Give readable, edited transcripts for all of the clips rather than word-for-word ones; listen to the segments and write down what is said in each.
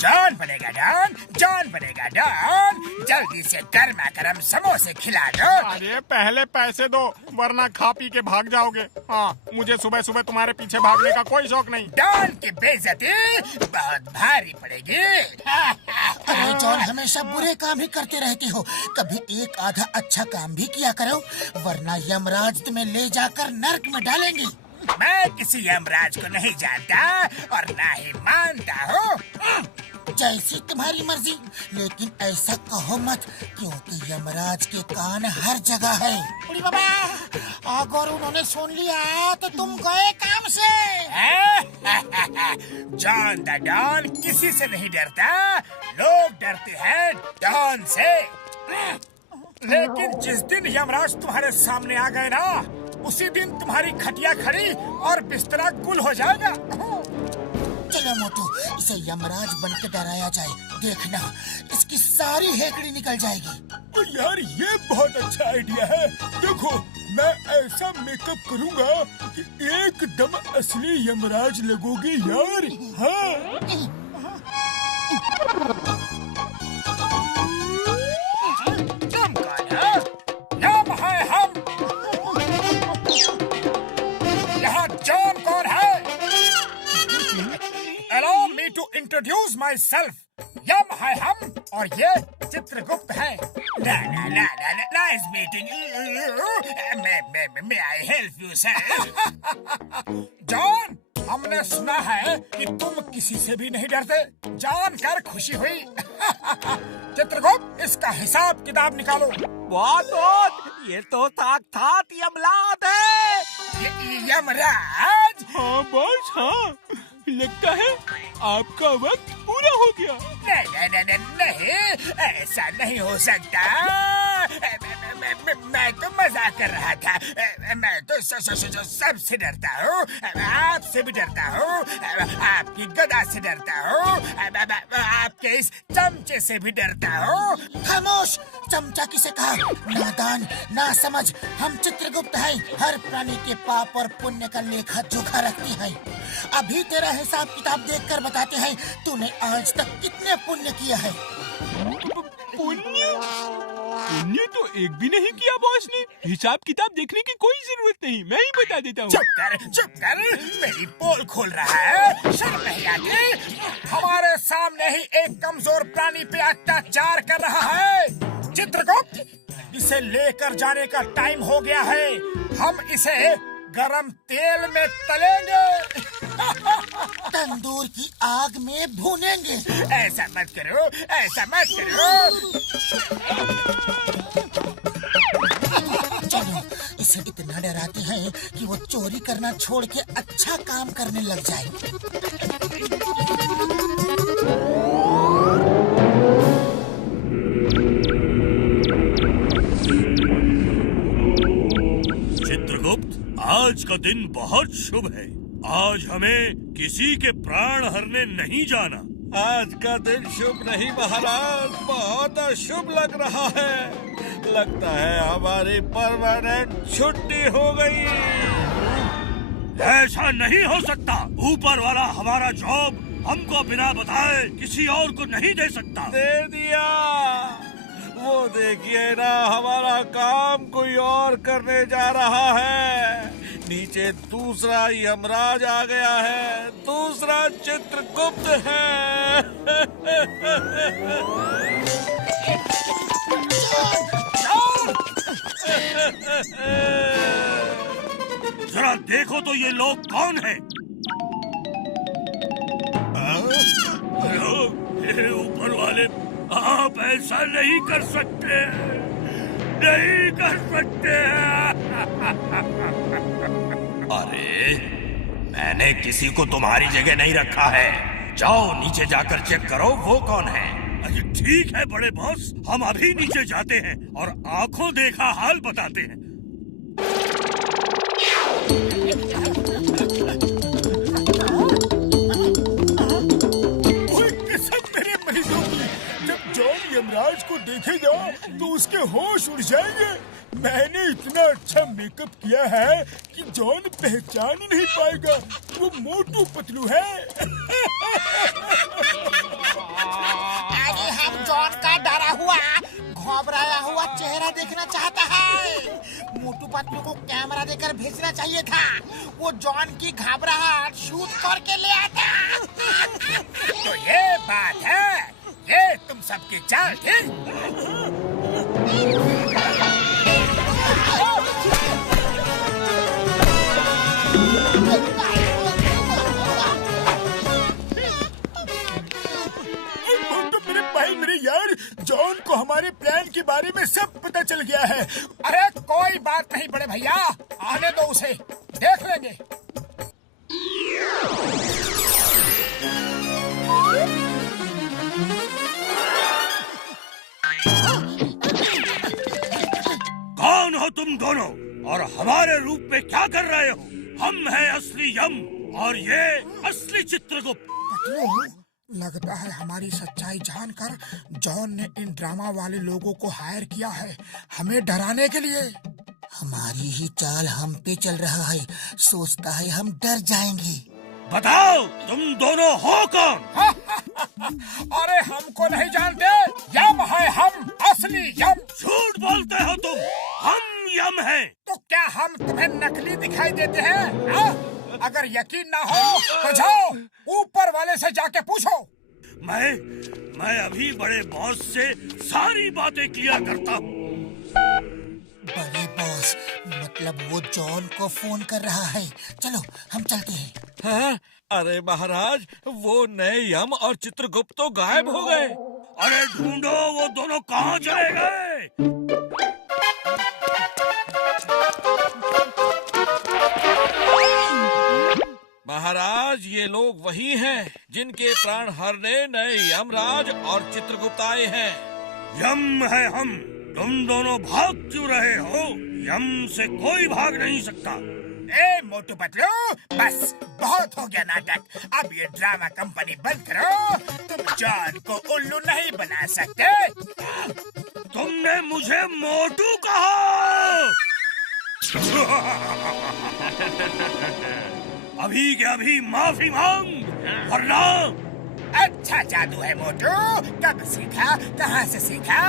John बनेगा don, John बनेगा don. जल्दी से गर्मा गर्म समोसे खिला दो। अरे पहले पैसे दो वरना खा पी के भाग जाओगे। हाँ, मुझे सुबह सुबह तुम्हारे पीछे भागने का कोई शौक नहीं। डॉन की बेइज्जती बहुत भारी पड़ेगी। अरे जॉन, हमेशा बुरे काम ही करते रहते हो, कभी एक आधा अच्छा काम भी किया करो, वरना यमराज तुम्हें ले जाकर नर्क में डालेंगे। मैं किसी यमराज को नहीं जानता और ना ही मानता हूँ। जैसी तुम्हारी मर्जी, लेकिन ऐसा कहो मत, क्योंकि यमराज के कान हर जगह है। अरे बाबा, अगर उन्होंने सुन लिया तो तुम गए काम से। जॉन द डॉन किसी से नहीं डरता, लोग डरते हैं डॉन से। लेकिन जिस दिन यमराज तुम्हारे सामने आ गए ना, उसी दिन तुम्हारी खटिया खड़ी और बिस्तरा गुल हो जाएगा। चलो मोटू, इसे यमराज बन के डराया जाए, देखना इसकी सारी हेकड़ी निकल जाएगी। यार ये बहुत अच्छा आइडिया है। देखो, मैं ऐसा मेकअप करूंगा कि एकदम असली यमराज लगोगे यार। हाँ। तुम कौन हो? नाम है हम। यहाँ जॉन कौन है? Allow me to introduce myself. यम है हम और ये चित्रगुप्त है। Nice meeting you. May I help you, sir? John, हमने सुना है कि तुम किसी से भी नहीं डरते, जानकर खुशी हुई। चित्रगुप्त, इसका हिसाब किताब निकालो। बहुत, ये तो साक्षात यमराज है। यमराज? हाँ बॉस, हाँ, लगता है आपका वक्त पूरा हो गया। नहीं, ऐसा नहीं हो सकता। मैं तो मजाक कर रहा था। मैं तो सबसे डरता हूँ, आपसे भी डरता हूँ, आपकी गदा से डरता हूँ, आपके इस चमचे से भी डरता हूँ। खामोश, चमचा किसे कहा? नादान, ना समझ, हम चित्रगुप्त हैं, हर प्राणी के पाप और पुण्य का लेखा जोखा रखते हैं। अभी तेरा हिसाब किताब देखकर बताते हैं, तूने आज तक कितने पुण्य किया है। पुण्य तो एक भी नहीं किया बॉस ने। हिसाब किताब देखने की कोई जरूरत नहीं, मैं ही बता देता हूँ। चुप कर, मेरी पोल खोल रहा है। शर्म नहीं आती? हमारे सामने ही एक कमजोर प्राणी पे अत्याचार कर रहा है। चित्रगुप्त, इसे लेकर जाने का टाइम हो गया है। हम इसे गरम तेल में तलेंगे। तंदूर की आग में भूनेंगे। ऐसा मत करो, ऐसा मत करो। चलो, इसे इतना डराते हैं कि वो चोरी करना छोड़ के अच्छा काम करने लग जाए। चित्रगुप्त, आज का दिन बहुत शुभ है। आज हमें किसी के प्राण हरने नहीं जाना। आज का दिन शुभ नहीं महाराज, बहुत अशुभ लग रहा है। लगता है हमारी परमानेंट छुट्टी हो गई। ऐसा नहीं हो सकता। ऊपर वाला हमारा जॉब हमको बिना बताए किसी और को नहीं दे सकता। दे दिया। वो देखिए ना, हमारा काम कोई और करने जा रहा है। नीचे दूसरा यमराज आ गया है, दूसरा चित्रगुप्त है। जरा देखो तो ये लोग कौन हैं? हे ऊपर वाले, आप ऐसा नहीं कर सकते, नहीं कर सकते। अरे, मैंने किसी को तुम्हारी जगह नहीं रखा है। जाओ नीचे जाकर चेक करो वो कौन है। अरे ठीक है बड़े बॉस, हम अभी नीचे जाते हैं और आंखों देखा हाल बताते हैं। मेरे मरीजों की, जब जॉन यमराज को देखेगा तो उसके होश उड़ जाएंगे। मैंने इतना अच्छा मेकअप किया है कि जॉन पहचान ही नहीं पाएगा। वो मोटू पतलू है। जॉन का डरा हुआ घबराया हुआ चेहरा देखना चाहता है। मोटू पतलू को कैमरा देकर भेजना चाहिए था, वो जॉन की घबराहट शूट करके ले आता। तो ये बात है, ये तुम सबकी चाल थी। मेरे यार, जॉन को हमारे प्लान के बारे में सब पता चल गया है। अरे कोई बात नहीं बड़े भैया, आने दो उसे, देख लेंगे। कौन हो तुम दोनों और हमारे रूप में क्या कर रहे हो? हम हैं असली यम और ये असली चित्रगुप्त। पतलू, लगता है हमारी सच्चाई जानकर जॉन ने इन ड्रामा वाले लोगों को हायर किया है, हमें डराने के लिए। हमारी ही चाल हम पे चल रहा है, सोचता है हम डर जाएंगे। बताओ तुम दोनों हो कौन? अरे हमको नहीं जानते, यम है हम, असली यम। झूठ बोलते हो तुम, हम यम हैं। तो क्या हम तुम्हें नकली दिखाई देते हैं? हा? अगर यकीन ना हो तो जाओ ऊपर वाले से जाके पूछो। मैं अभी बड़े बॉस से सारी बातें क्लियर करता हूँ। बड़े बॉस मतलब वो जॉन को फोन कर रहा है। चलो हम चलते हैं। हाँ? अरे महाराज, वो नए यम और चित्रगुप्त तो गायब हो गए। अरे ढूंढो, वो दोनों कहाँ चले गए? महाराज, ये लोग वही हैं जिनके प्राण हरने नए यमराज और चित्रगुप्त आए हैं। यम है हम, तुम दोनों भाग क्यों रहे हो? यम से कोई भाग नहीं सकता। ए मोटू पतलू, बस बहुत हो गया नाटक, अब ये ड्रामा कंपनी बंद करो। तुम जॉन को उल्लू नहीं बना सकते। तुमने मुझे मोटू कहा? अभी के अभी माफी मांग, वरना। अच्छा जादू है मोटू, कब सीखा, कहाँ से सीखा?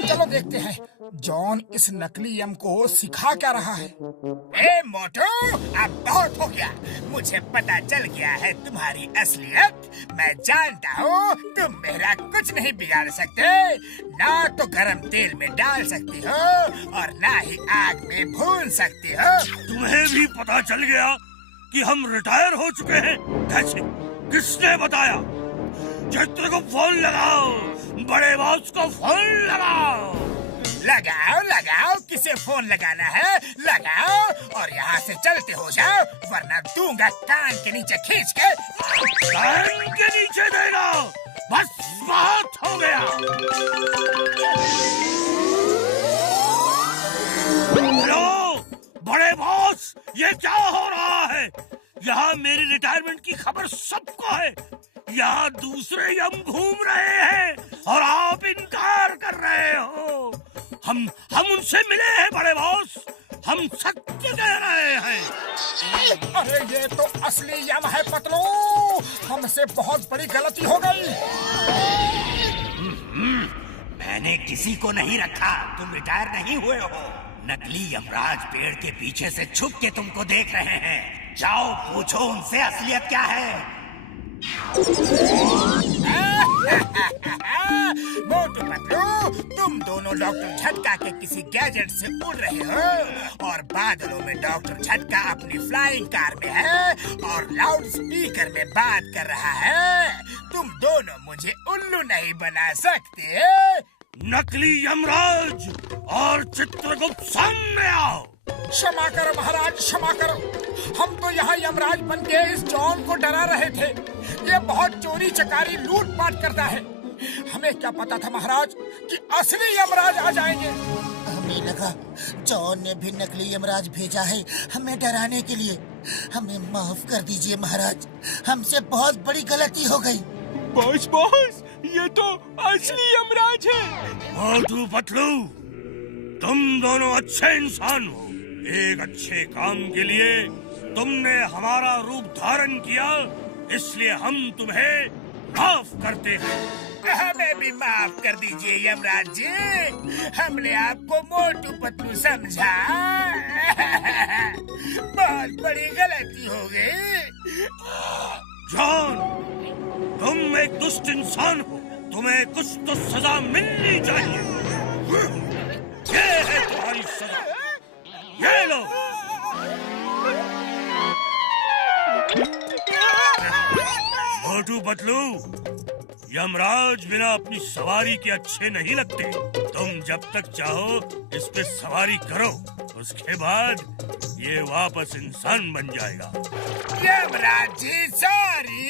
चलो देखते हैं जॉन इस नकली यम को सिखा क्या रहा है। ए मोटू, अब बहुत हो गया, मुझे पता चल गया है तुम्हारी असलियत। मैं जानता हूँ तुम मेरा कुछ नहीं बिगाड़ सकते, ना तो गरम तेल में डाल सकती हो और ना ही आग में भून सकती हो। तुम्हें भी पता चल गया कि हम रिटायर हो चुके हैं? कैसे? किसने बताया? चित्रगुप्त फोन लगाओ, बड़े बॉस को फोन लगाओ। लगाओ लगाओ, किसे फोन लगाना है लगाओ और यहाँ से चलते हो जाओ, वरना दूंगा कान के नीचे खींच के। कान के नीचे देना, बस बहुत हो गया। हेलो बड़े बॉस, ये क्या हो रहा है? यहाँ मेरी रिटायरमेंट की खबर सबको है। यहाँ दूसरे यम घूम रहे हैं और आप इनकार कर रहे हो। हम उनसे मिले हैं बड़े बॉस, हम सत्य कह रहे हैं। अरे ये तो असली यम है पतलू, हमसे बहुत बड़ी गलती हो गई। मैंने किसी को नहीं रखा, तुम रिटायर नहीं हुए हो। नकली यमराज पेड़ के पीछे से छुप के तुमको देख रहे हैं। जाओ पूछो उनसे असलियत क्या है। मोटू पतलू, तुम दोनों डॉक्टर झटका के किसी गैजेट से उड़ रहे हो और बादलों में डॉक्टर झटका अपनी फ्लाइंग कार में है और लाउड स्पीकर में बात कर रहा है। तुम दोनों मुझे उल्लू नहीं बना सकते। नकली यमराज और चित्रगुप्त सामने आओ। क्षमा करो महाराज, क्षमा करो। हम तो यहाँ यमराज बन के इस जॉन को डरा रहे थे। ये बहुत चोरी चकारी लूट पाट करता है। हमें क्या पता था महाराज कि असली यमराज आ जाएंगे। हमें लगा जॉन ने भी नकली यमराज भेजा है हमें डराने के लिए। हमें माफ कर दीजिए महाराज, हमसे बहुत बड़ी गलती हो गई। बॉस बॉस, ये तो असली यमराज है। मोटू पतलू, तुम दोनों अच्छे इंसान हो। एक अच्छे काम के लिए तुमने हमारा रूप धारण किया, इसलिए हम तुम्हें माफ करते हैं। हमें भी माफ कर दीजिए यमराज जी, हमने आपको मोटू पतलू समझा। बहुत बड़ी गलती हो गई। जॉन, तुम एक दुष्ट इंसान हो, तुम्हें कुछ तो सजा मिलनी चाहिए। ये है तुम्हारी सजा, ये लो। मोटू पतलू, यमराज बिना अपनी सवारी के अच्छे नहीं लगते। तुम जब तक चाहो इस पे सवारी करो, उसके बाद ये वापस इंसान बन जाएगा। यमराज जी सॉरी।